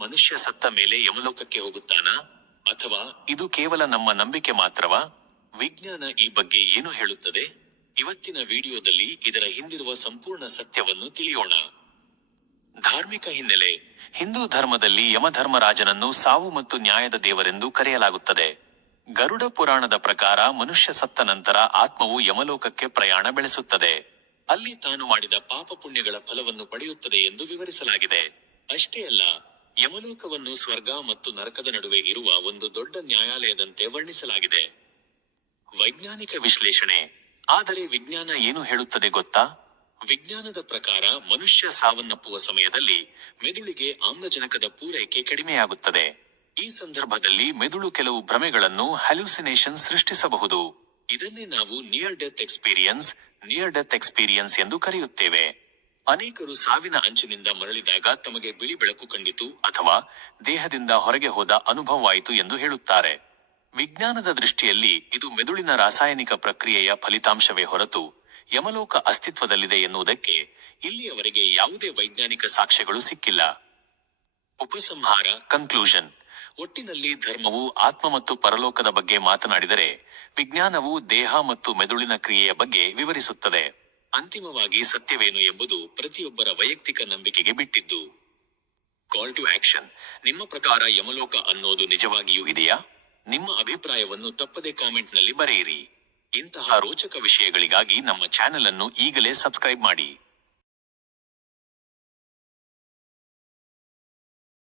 ಮನುಷ್ಯ ಸತ್ತ ಮೇಲೆ ಯಮಲೋಕಕ್ಕೆ ಹೋಗುತ್ತಾನಾ, ಅಥವಾ ಇದು ಕೇವಲ ನಮ್ಮ ನಂಬಿಕೆ ಮಾತ್ರವಾ? ವಿಜ್ಞಾನ ಈ ಬಗ್ಗೆ ಏನು ಹೇಳುತ್ತದೆ? ಇವತ್ತಿನ ವಿಡಿಯೋದಲ್ಲಿ ಇದರ ಹಿಂದಿರುವ ಸಂಪೂರ್ಣ ಸತ್ಯವನ್ನು ತಿಳಿಯೋಣ. ಧಾರ್ಮಿಕ ಹಿನ್ನೆಲೆ. ಹಿಂದೂ ಧರ್ಮದಲ್ಲಿ ಯಮಧರ್ಮರಾಜನನ್ನು ಸಾವು ಮತ್ತು ನ್ಯಾಯದ ದೇವರೆಂದು ಕರೆಯಲಾಗುತ್ತದೆ. ಗರುಡ ಪುರಾಣದ ಪ್ರಕಾರ ಮನುಷ್ಯ ಸತ್ತ ನಂತರ ಆತ್ಮವು ಯಮಲೋಕಕ್ಕೆ ಪ್ರಯಾಣ ಬೆಳೆಸುತ್ತದೆ. ಅಲ್ಲಿ ತಾನು ಮಾಡಿದ ಪಾಪ ಪುಣ್ಯಗಳ ಫಲವನ್ನು ಪಡೆಯುತ್ತದೆ ಎಂದು ವಿವರಿಸಲಾಗಿದೆ. ಅಷ್ಟೇ ಅಲ್ಲ, ಯಮಲೋಕವನ್ನು ಸ್ವರ್ಗ ಮತ್ತು ನರಕದ ನಡುವೆ ಇರುವ ಒಂದು ದೊಡ್ಡ ನ್ಯಾಯಾಲಯದಂತೆ ವರ್ಣಿಸಲಾಗಿದೆ. ವೈಜ್ಞಾನಿಕ ವಿಶ್ಲೇಷಣೆ. ಆದರೆ ವಿಜ್ಞಾನ ಏನು ಹೇಳುತ್ತದೆ ಗೊತ್ತಾ? ವಿಜ್ಞಾನದ ಪ್ರಕಾರ ಮನುಷ್ಯ ಸಾವನ್ನಪ್ಪುವ ಸಮಯದಲ್ಲಿ ಮೆದುಳಿಗೆ ಆಮ್ಲಜನಕದ ಪೂರೈಕೆ ಕಡಿಮೆಯಾಗುತ್ತದೆ. ಈ ಸಂದರ್ಭದಲ್ಲಿ ಮೆದುಳು ಕೆಲವು ಭ್ರಮೆಗಳನ್ನು ಹ್ಯಾಲ್ಯೂಸಿನೇಷನ್ ಸೃಷ್ಟಿಸಬಹುದು. ಇದನ್ನೇ ನಾವು ನಿಯರ್ ಡೆತ್ ಎಕ್ಸ್ಪೀರಿಯನ್ಸ್ ಎಂದು ಕರೆಯುತ್ತೇವೆ. ಅನೇಕರು ಸಾವಿನ ಅಂಚಿನಿಂದ ಮರಳಿದಾಗ ತಮಗೆ ಬಿಳಿ ಬೆಳಕು ಕಂಡಿತು ಅಥವಾ ದೇಹದಿಂದ ಹೊರಗೆ ಹೋದ ಅನುಭವವಾಯಿತು ಎಂದು ಹೇಳುತ್ತಾರೆ. ವಿಜ್ಞಾನದ ದೃಷ್ಟಿಯಲ್ಲಿ ಇದು ಮೆದುಳಿನ ರಾಸಾಯನಿಕ ಪ್ರಕ್ರಿಯೆಯ ಫಲಿತಾಂಶವೇ ಹೊರತು ಯಮಲೋಕ ಅಸ್ತಿತ್ವದಲ್ಲಿದೆ ಎನ್ನುವುದಕ್ಕೆ ಇಲ್ಲಿಯವರೆಗೆ ಯಾವುದೇ ವೈಜ್ಞಾನಿಕ ಸಾಕ್ಷ್ಯಗಳು ಸಿಕ್ಕಿಲ್ಲ. ಉಪಸಂಹಾರ, ಕನ್ಕ್ಲೂಷನ್. ಒಟ್ಟಿನಲ್ಲಿ ಧರ್ಮವು ಆತ್ಮ ಮತ್ತು ಪರಲೋಕದ ಬಗ್ಗೆ ಮಾತನಾಡಿದರೆ, ವಿಜ್ಞಾನವು ದೇಹ ಮತ್ತು ಮೆದುಳಿನ ಕ್ರಿಯೆಯ ಬಗ್ಗೆ ವಿವರಿಸುತ್ತದೆ. ಅಂತಿಮವಾಗಿ ಸತ್ಯವೇನು ಎಂಬುದು ಪ್ರತಿಯೊಬ್ಬರ ವೈಯಕ್ತಿಕ ನಂಬಿಕೆಗೆ ಬಿಟ್ಟಿದ್ದು. ಕಾಲ್ ಟು ಆಕ್ಷನ್. ನಿಮ್ಮ ಪ್ರಕಾರ ಯಮಲೋಕ ಅನ್ನೋದು ನಿಜವಾಗಿಯೂ ಇದೆಯಾ? ನಿಮ್ಮ ಅಭಿಪ್ರಾಯವನ್ನು ತಪ್ಪದೆ ಕಾಮೆಂಟ್ನಲ್ಲಿ ಬರೆಯಿರಿ. ಇಂತಹ ರೋಚಕ ವಿಷಯಗಳಿಗಾಗಿ ನಮ್ಮ ಚಾನೆಲ್ ಅನ್ನು ಈಗಲೇ ಸಬ್ಸ್ಕ್ರೈಬ್ ಮಾಡಿ.